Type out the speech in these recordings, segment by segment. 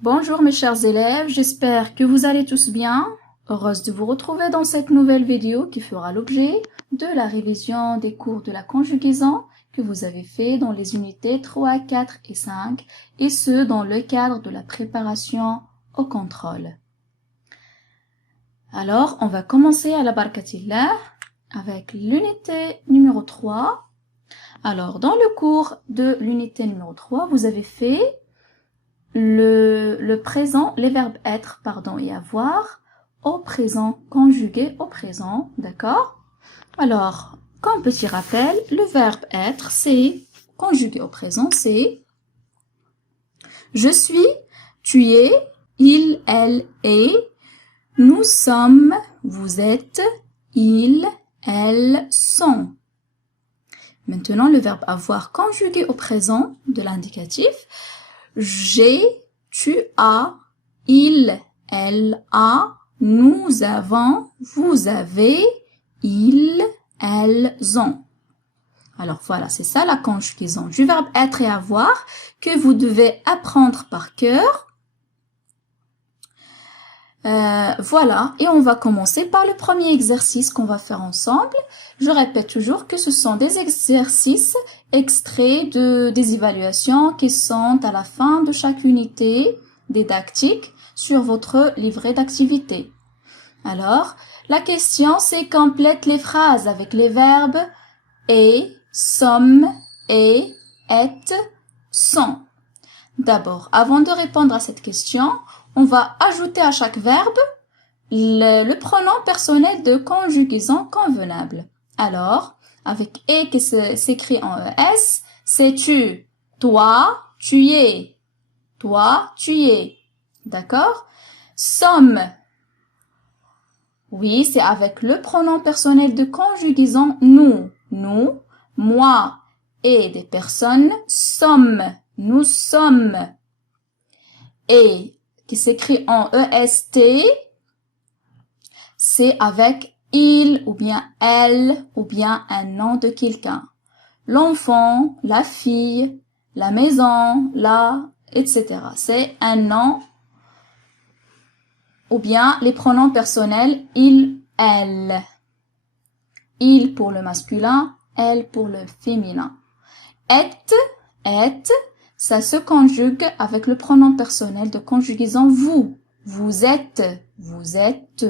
Bonjour mes chers élèves, j'espère que vous allez tous bien. Heureuse de vous retrouver dans cette nouvelle vidéo qui fera l'objet de la révision des cours de la conjugaison que vous avez fait dans les unités 3, 4 et 5 et ce dans le cadre de la préparation au contrôle. Alors, on va commencer à la barakatillah avec l'unité numéro 3. Alors, dans le cours de l'unité numéro 3, vous avez fait le présent, les verbes être, et avoir au présent conjugué au présent, d'accord? Alors, comme petit rappel, le verbe être, c'est conjugué au présent, c'est je suis, tu es, il, elle, est, nous sommes, vous êtes, ils, elles sont. Maintenant, le verbe avoir conjugué au présent de l'indicatif, j'ai, tu as, il, elle a, nous avons, vous avez, ils, elles ont. Alors voilà, c'est ça la conjugaison du verbe être et avoir que vous devez apprendre par cœur. Voilà, et on va commencer par le premier exercice qu'on va faire ensemble. Je répète toujours que ce sont des exercices extraits des évaluations qui sont à la fin de chaque unité didactique sur votre livret d'activité. Alors, la question c'est complète les phrases avec les verbes est, sommes, est, êtes, sont. D'abord, avant de répondre à cette question, on va ajouter à chaque verbe le pronom personnel de conjugaison convenable. Alors, avec « et » qui s'écrit en ES, c'est tu, toi, tu es, toi, tu es. D'accord? Sommes. Oui, c'est avec le pronom personnel de conjugaison nous, nous, moi et des personnes, sommes, nous sommes. Et qui s'écrit en EST, c'est avec il ou bien elle ou bien un nom de quelqu'un. L'enfant, la fille, la maison, etc. C'est un nom ou bien les pronoms personnels il, elle. Il pour le masculin, elle pour le féminin. Est, ça se conjugue avec le pronom personnel de conjugaison vous. Vous êtes, vous êtes.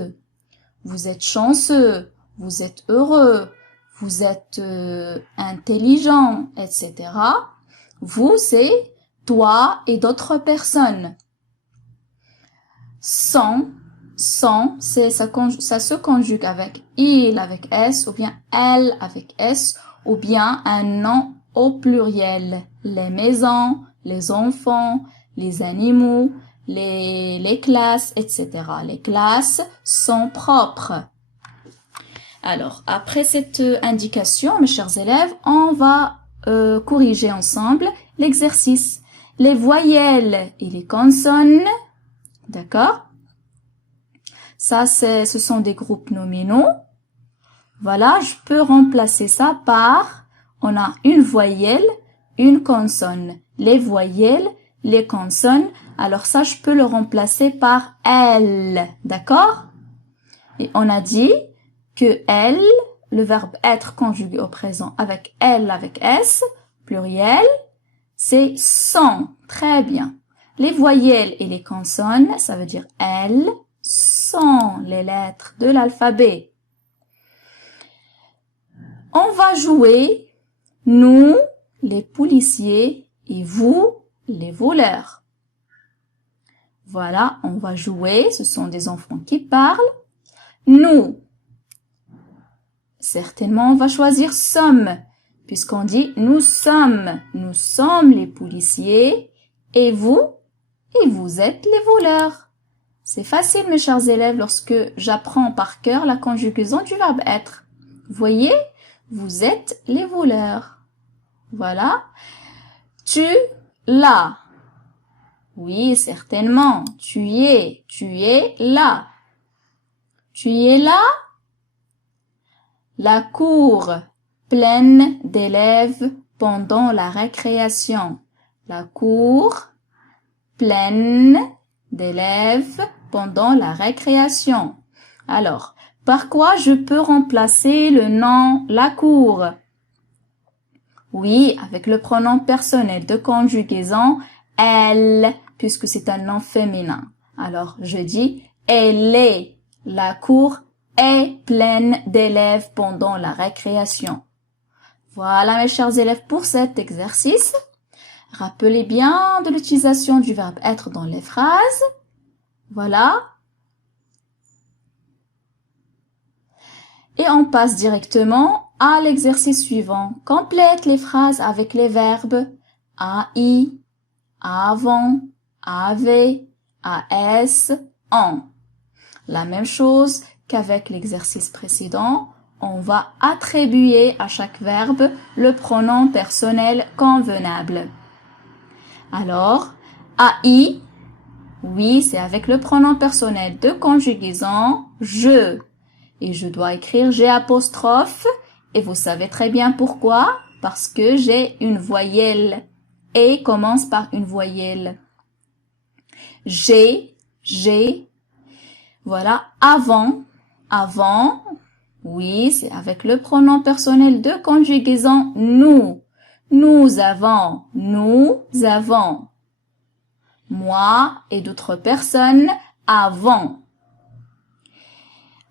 Vous êtes chanceux, vous êtes heureux, vous êtes intelligent, etc. Vous, c'est toi et d'autres personnes. Sont, c'est ça se conjugue avec il avec S ou bien elle avec S ou bien un nom au pluriel. Les maisons, les enfants, les animaux, les classes, etc. Les classes sont propres. Alors, après cette indication, mes chers élèves, on va corriger ensemble l'exercice. Les voyelles et les consonnes, d'accord? Ça, ce sont des groupes nominaux. Voilà, je peux remplacer ça par, on a une voyelle, une consonne. Les voyelles, les consonnes, alors ça, je peux le remplacer par elle, d'accord? Et on a dit que elle, le verbe être conjugué au présent avec elle, avec S, pluriel, c'est sont. Très bien. Les voyelles et les consonnes, ça veut dire elles, sont les lettres de l'alphabet. On va jouer, nous, les policiers, et vous, les voleurs. Voilà, on va jouer, ce sont des enfants qui parlent. Nous, certainement on va choisir sommes, puisqu'on dit nous sommes les policiers, et vous êtes les voleurs. C'est facile mes chers élèves lorsque j'apprends par cœur la conjugaison du verbe être. Voyez, vous êtes les voleurs. Voilà. Tu, là. Oui, certainement. Tu es là. Tu es là. La cour pleine d'élèves pendant la récréation. La cour pleine d'élèves pendant la récréation. Alors, par quoi je peux remplacer le nom la cour? Oui, avec le pronom personnel de conjugaison elle, puisque c'est un nom féminin. Alors, je dis elle est. La cour est pleine d'élèves pendant la récréation. Voilà mes chers élèves pour cet exercice. Rappelez bien de l'utilisation du verbe être dans les phrases. Voilà. Et on passe directement à l'exercice suivant. Complète les phrases avec les verbes AI, avant, avait, AS, en. La même chose qu'avec l'exercice précédent, on va attribuer à chaque verbe le pronom personnel convenable. Alors, AI, oui, c'est avec le pronom personnel de conjugaison je. Et je dois écrire G apostrophe. Et vous savez très bien pourquoi. Parce que j'ai une voyelle. Et commence par une voyelle. J'ai. Voilà, avant. Avant. Oui, c'est avec le pronom personnel de conjugaison nous. Nous avons. Moi et d'autres personnes avons.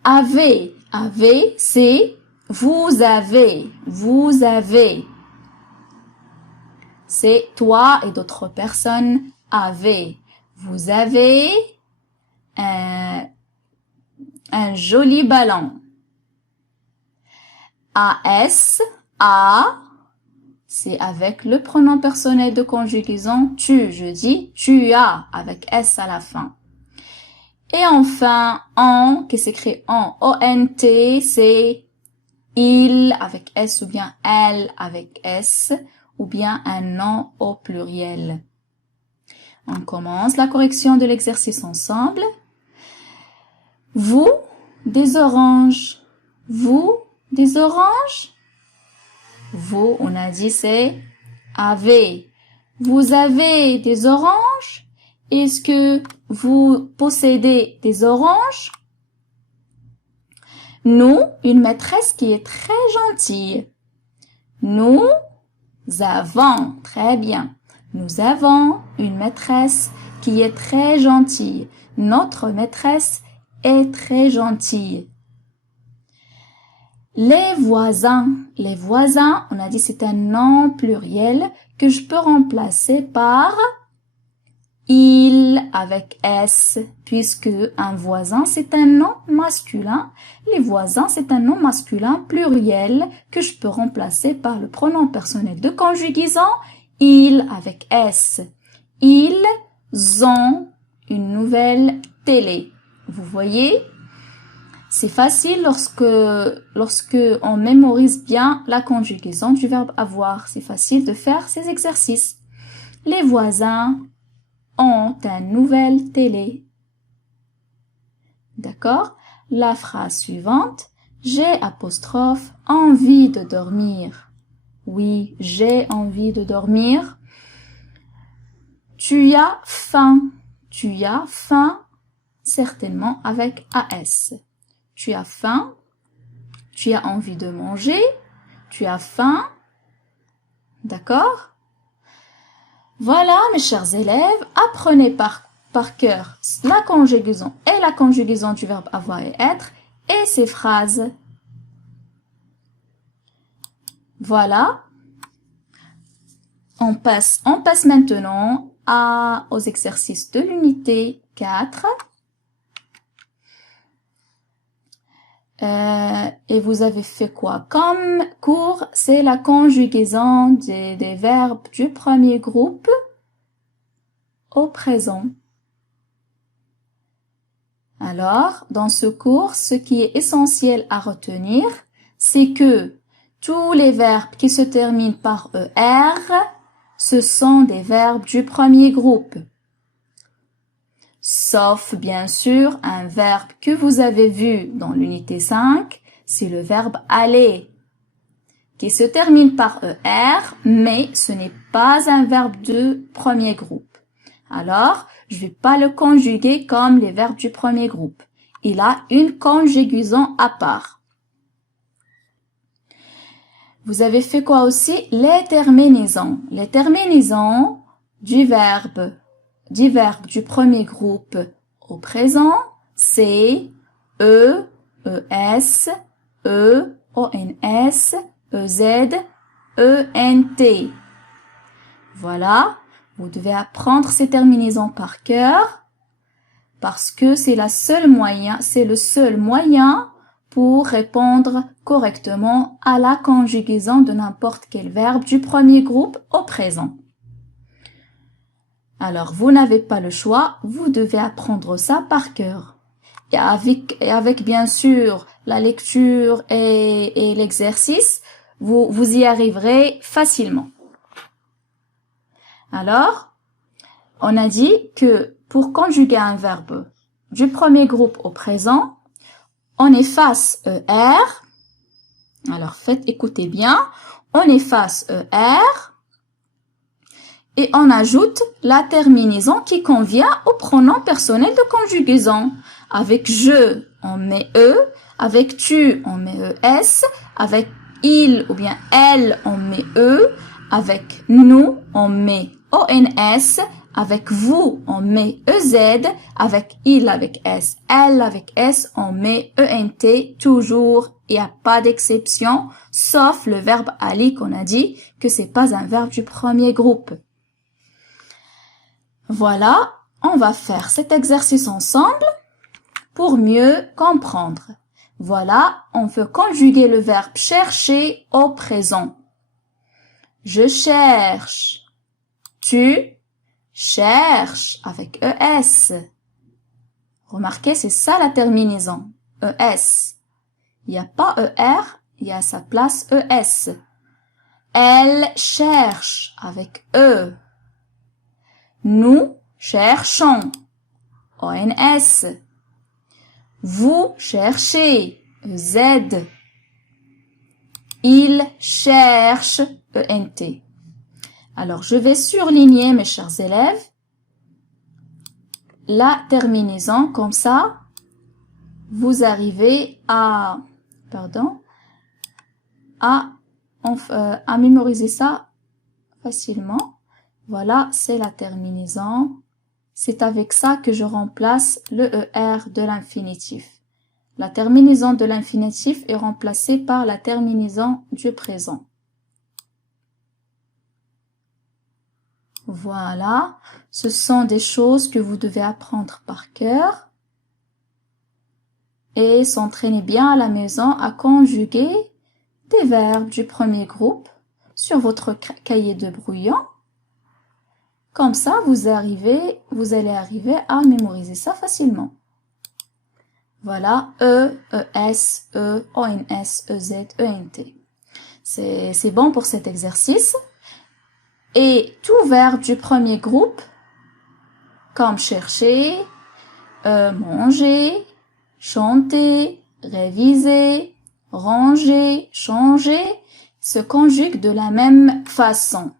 Avez, c'est vous avez. C'est toi et d'autres personnes avez. Vous avez un joli ballon. AS, c'est avec le pronom personnel de conjugaison tu. Je dis tu as avec S à la fin. Et enfin, en, qui s'écrit en, O-N-T, c'est il avec S ou bien elle avec S ou bien un nom au pluriel. On commence la correction de l'exercice ensemble. Vous, des oranges. Vous, des oranges. Vous, on a dit c'est avez. Vous avez des oranges. Est-ce que vous possédez des oranges? Nous, une maîtresse qui est très gentille. Nous avons, très bien. Nous avons une maîtresse qui est très gentille. Notre maîtresse est très gentille. Les voisins, on a dit c'est un nom pluriel que je peux remplacer par il avec S, puisque un voisin c'est un nom masculin. Les voisins c'est un nom masculin pluriel que je peux remplacer par le pronom personnel de conjugaison il avec S. Ils ont une nouvelle télé. Vous voyez? C'est facile lorsque on mémorise bien la conjugaison du verbe avoir. C'est facile de faire ces exercices. Les voisins ont une nouvelle télé. D'accord? La phrase suivante. J'ai apostrophe envie de dormir. Oui, j'ai envie de dormir. Tu as faim. Tu as faim, certainement avec AS. Tu as faim. Tu as envie de manger. Tu as faim. D'accord? Voilà, mes chers élèves, apprenez par cœur la conjugaison et la conjugaison du verbe avoir et être et ces phrases. Voilà. On passe maintenant aux exercices de l'unité 4. Et vous avez fait quoi comme cours? C'est la conjugaison des verbes du premier groupe au présent. Alors, dans ce cours, ce qui est essentiel à retenir, c'est que tous les verbes qui se terminent par ER, ce sont des verbes du premier groupe. Sauf, bien sûr, un verbe que vous avez vu dans l'unité 5, c'est le verbe aller, qui se termine par ER, mais ce n'est pas un verbe de premier groupe. Alors, je vais pas le conjuguer comme les verbes du premier groupe. Il a une conjugaison à part. Vous avez fait quoi aussi? Les terminaisons. Les terminaisons du verbe du premier groupe au présent, c'est E, ES, E, ONS, EZ, ENT. Voilà, vous devez apprendre ces terminaisons par cœur parce que c'est le seul moyen pour répondre correctement à la conjugaison de n'importe quel verbe du premier groupe au présent. Alors, vous n'avez pas le choix, vous devez apprendre ça par cœur. Et avec bien sûr la lecture et l'exercice, vous y arriverez facilement. Alors, on a dit que pour conjuguer un verbe du premier groupe au présent, on efface ER. Alors, écoutez bien. On efface ER et on ajoute la terminaison qui convient au pronom personnel de conjugaison. Avec je, on met E. Avec tu, on met ES. Avec il ou bien elle, on met E. Avec nous, on met ONS. Avec vous, on met EZ. Avec il, avec S, elle, avec S, on met ENT. Toujours, il n'y a pas d'exception, sauf le verbe aller qu'on a dit que c'est pas un verbe du premier groupe. Voilà, on va faire cet exercice ensemble pour mieux comprendre. Voilà, on veut conjuguer le verbe chercher au présent. Je cherche. Tu cherches avec ES. Remarquez, c'est ça la terminaison. ES. Il n'y a pas ER, il y a à sa place ES. Elle cherche avec E. Nous cherchons. ONS. Vous cherchez. EZ. Il cherche. ENT. Alors, je vais surligner, mes chers élèves, la terminaison. Comme ça, vous arrivez à mémoriser ça facilement. Voilà, c'est la terminaison. C'est avec ça que je remplace le ER de l'infinitif. La terminaison de l'infinitif est remplacée par la terminaison du présent. Voilà, ce sont des choses que vous devez apprendre par cœur et s'entraîner bien à la maison à conjuguer des verbes du premier groupe sur votre cahier de brouillon. Comme ça, vous allez arriver à mémoriser ça facilement. Voilà, E, ES, E, ONS, EZ, ENT. C'est bon pour cet exercice. Et tout verbe du premier groupe, comme chercher, manger, chanter, réviser, ranger, changer, se conjugue de la même façon.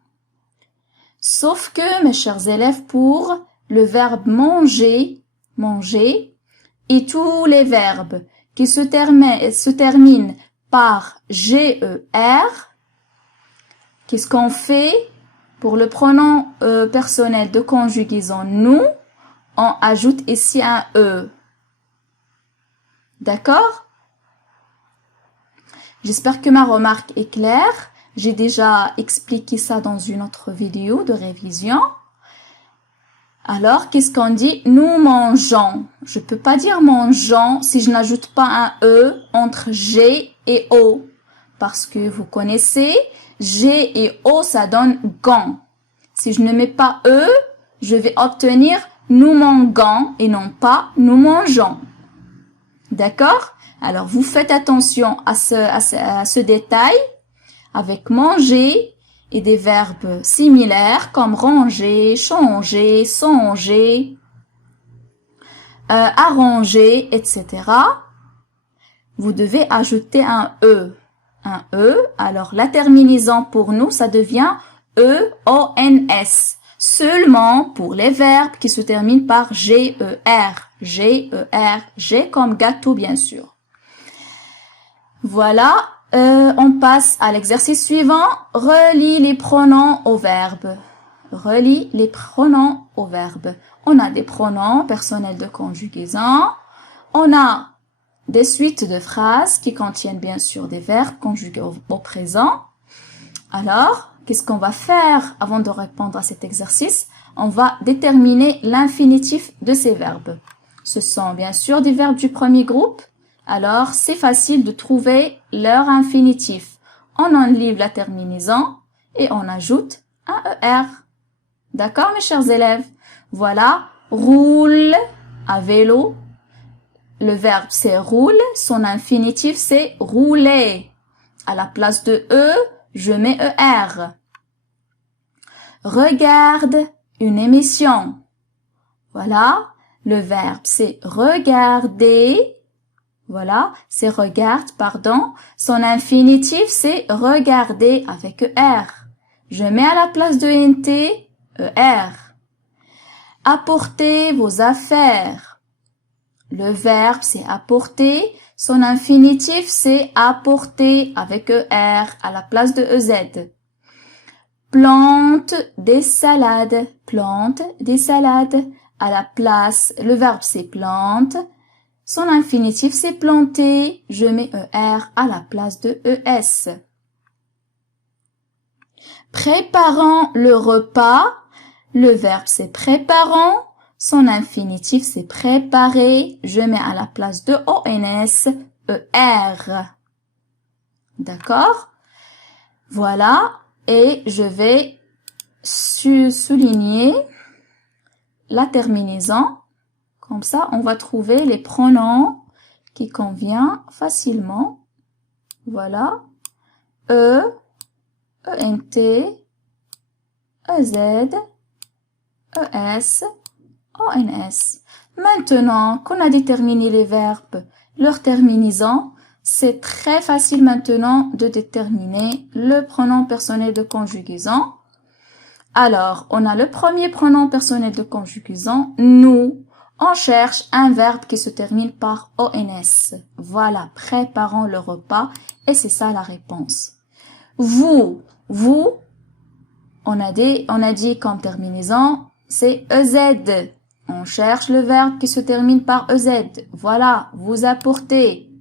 Sauf que, mes chers élèves, pour le verbe manger, et tous les verbes qui se terminent par GER, qu'est-ce qu'on fait? Pour le pronom personnel de conjugaison nous, on ajoute ici un E. D'accord? J'espère que ma remarque est claire. J'ai déjà expliqué ça dans une autre vidéo de révision. Alors, qu'est-ce qu'on dit? Nous mangeons. Je peux pas dire mangeons si je n'ajoute pas un E entre G et O. Parce que vous connaissez, G et O, ça donne gant. Si je ne mets pas E, je vais obtenir nous mangeons et non pas nous mangeons. D'accord? Alors, vous faites attention à ce détail avec manger et des verbes similaires comme ranger, changer, songer, arranger, etc. Vous devez ajouter un E. Alors la terminaison pour nous, ça devient E-O-N-S. seulement pour les verbes qui se terminent par G-E-R. G-E-R, G comme gâteau, bien sûr. Voilà, on passe à l'exercice suivant. Relie les pronoms au verbe. Relie les pronoms au verbe. On a des pronoms personnels de conjugaison. On a des suites de phrases qui contiennent bien sûr des verbes conjugués au présent. Alors, qu'est-ce qu'on va faire avant de répondre à cet exercice? On va déterminer l'infinitif de ces verbes. Ce sont bien sûr des verbes du premier groupe. Alors, c'est facile de trouver leur infinitif. On enlève la terminaison et on ajoute un ER. D'accord, mes chers élèves? Voilà, roule à vélo. Le verbe, c'est roule. Son infinitif, c'est rouler. À la place de E, je mets ER. Regarde une émission. Voilà, le verbe, c'est regarder. Voilà, c'est regarde, pardon. Son infinitif, c'est regarder avec ER. Je mets à la place de NT, ER. Apporter vos affaires. Le verbe, c'est apporter. Son infinitif, c'est apporter avec ER à la place de EZ. Plante des salades. Plante des salades. À la place, le verbe, c'est plante. Son infinitif, c'est planter. Je mets ER à la place de ES. Préparant le repas. Le verbe, c'est préparant. Son infinitif, c'est préparer. Je mets à la place de ONS, ER. D'accord? Voilà. Et je vais souligner la terminaison. Comme ça, on va trouver les pronoms qui conviennent facilement. Voilà. E, ENT, EZ, ES, ONS. Maintenant qu'on a déterminé les verbes, leur terminaison, c'est très facile maintenant de déterminer le pronom personnel de conjugaison. Alors, on a le premier pronom personnel de conjugaison, nous. On cherche un verbe qui se termine par ONS. Voilà, préparons le repas et c'est ça la réponse. Vous, on a dit comme terminaison, c'est EZ. On cherche le verbe qui se termine par EZ. Voilà, vous apportez.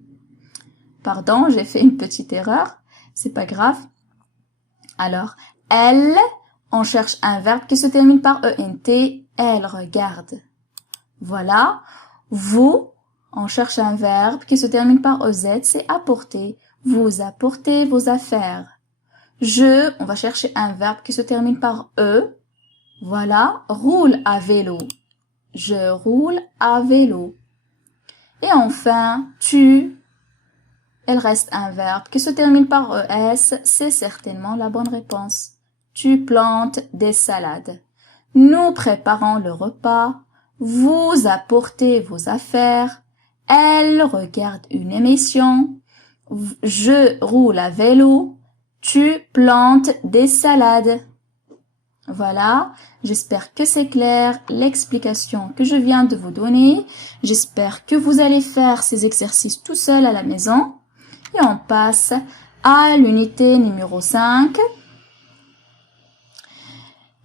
Pardon, j'ai fait une petite erreur. C'est pas grave. Alors, elle, on cherche un verbe qui se termine par ENT. Elle regarde. Voilà. Vous, on cherche un verbe qui se termine par EZ, c'est apporter. Vous apportez vos affaires. Je, on va chercher un verbe qui se termine par E. Voilà. Roule à vélo. Je roule à vélo. Et enfin, tu. Il reste un verbe qui se termine par ES, c'est certainement la bonne réponse. Tu plantes des salades. Nous préparons le repas. Vous apportez vos affaires. Elle regarde une émission. Je roule à vélo. Tu plantes des salades. Voilà, j'espère que c'est clair l'explication que je viens de vous donner. J'espère que vous allez faire ces exercices tout seul à la maison. Et on passe à l'unité numéro 5.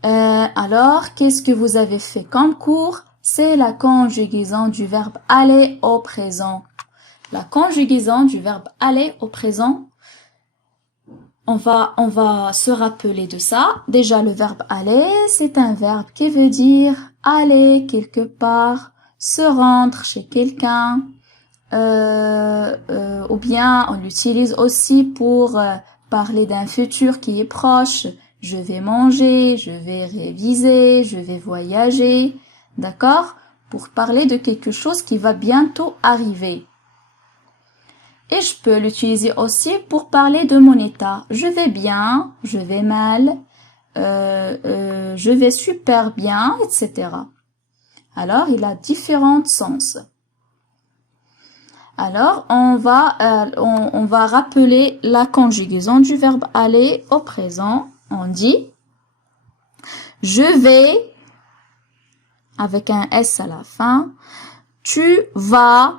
Alors, qu'est-ce que vous avez fait comme cours? C'est la conjugaison du verbe aller au présent. La conjugaison du verbe aller au présent. On va se rappeler de ça. Déjà, le verbe aller, c'est un verbe qui veut dire aller quelque part, se rendre chez quelqu'un, ou bien on l'utilise aussi pour parler d'un futur qui est proche. Je vais manger, je vais réviser, je vais voyager, d'accord? Pour parler de quelque chose qui va bientôt arriver. Et je peux l'utiliser aussi pour parler de mon état. Je vais bien, je vais mal, je vais super bien, etc. Alors, il a différents sens. Alors, on va rappeler la conjugaison du verbe aller au présent. On dit, Je vais, avec un S à la fin. Tu vas,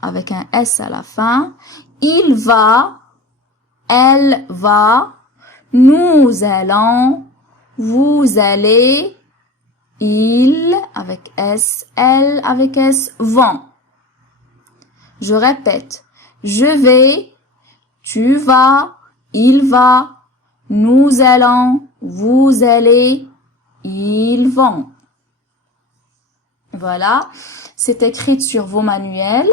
avec un S à la fin. Il va, elle va. Nous allons, vous allez. Il, avec S, elle, avec S, vont. Je répète. Je vais, tu vas, il va. Nous allons, vous allez, ils vont. Voilà, c'est écrit sur vos manuels.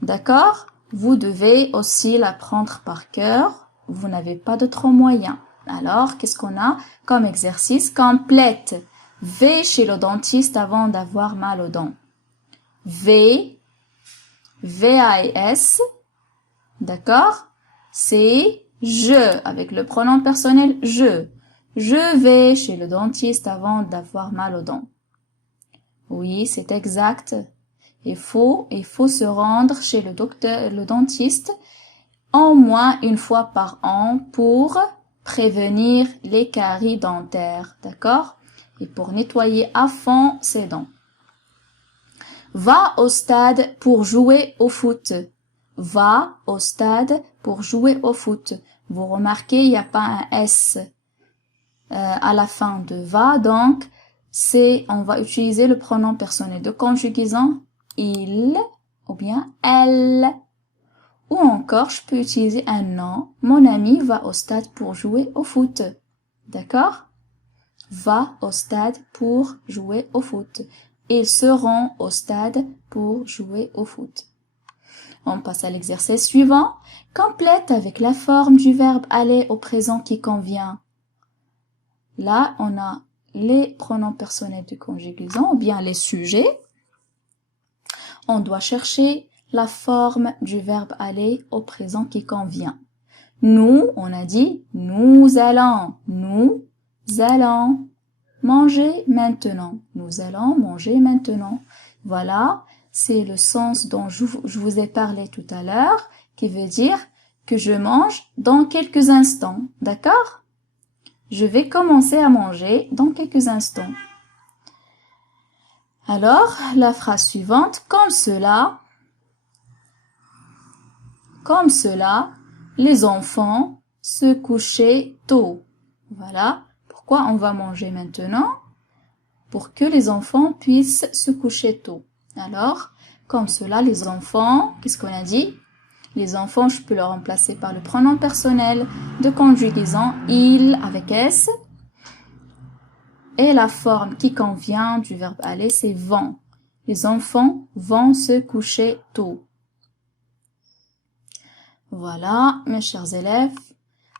D'accord? Vous devez aussi l'apprendre par cœur. Vous n'avez pas d'autres moyens. Alors, qu'est-ce qu'on a comme exercice? Complète. V chez le dentiste avant d'avoir mal aux dents. V, V-A-S. D'accord? C'est je, avec le pronom personnel je. Je vais chez le dentiste avant d'avoir mal aux dents. Oui, c'est exact. Il faut se rendre chez le dentiste au moins une fois par an pour prévenir les caries dentaires, d'accord? Et pour nettoyer à fond ses dents. Va au stade pour jouer au foot. Va au stade pour jouer au foot. Vous remarquez, il n'y a pas un S à la fin de va, donc on va utiliser le pronom personnel de conjugaison il ou bien elle. Ou encore, je peux utiliser un nom. Mon ami va au stade pour jouer au foot. D'accord? Va au stade pour jouer au foot. Ils seront au stade pour jouer au foot. On passe à l'exercice suivant. Complète avec la forme du verbe aller au présent qui convient. Là, on a les pronoms personnels de conjugaison ou bien les sujets. On doit chercher la forme du verbe aller au présent qui convient. Nous, on a dit nous allons manger maintenant. Nous allons manger maintenant. Voilà, c'est le sens dont je vous ai parlé tout à l'heure, qui veut dire que je mange dans quelques instants. D'accord? Je vais commencer à manger dans quelques instants. Alors, la phrase suivante, comme cela, les enfants se couchaient tôt. Voilà. Pourquoi on va manger maintenant? Pour que les enfants puissent se coucher tôt. Alors, comme cela, les enfants, qu'est-ce qu'on a dit? Les enfants, je peux le remplacer par le pronom personnel de conjugaison il avec S. Et la forme qui convient du verbe aller, c'est vont. Les enfants vont se coucher tôt. Voilà, mes chers élèves,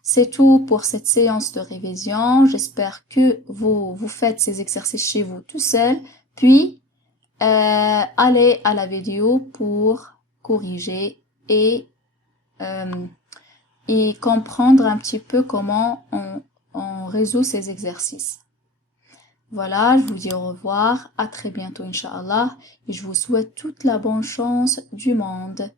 c'est tout pour cette séance de révision. J'espère que vous faites ces exercices chez vous tout seul, puis allez à la vidéo pour corriger et comprendre un petit peu comment on résout ces exercices. Voilà, je vous dis au revoir, à très bientôt, Inch'Allah, et je vous souhaite toute la bonne chance du monde.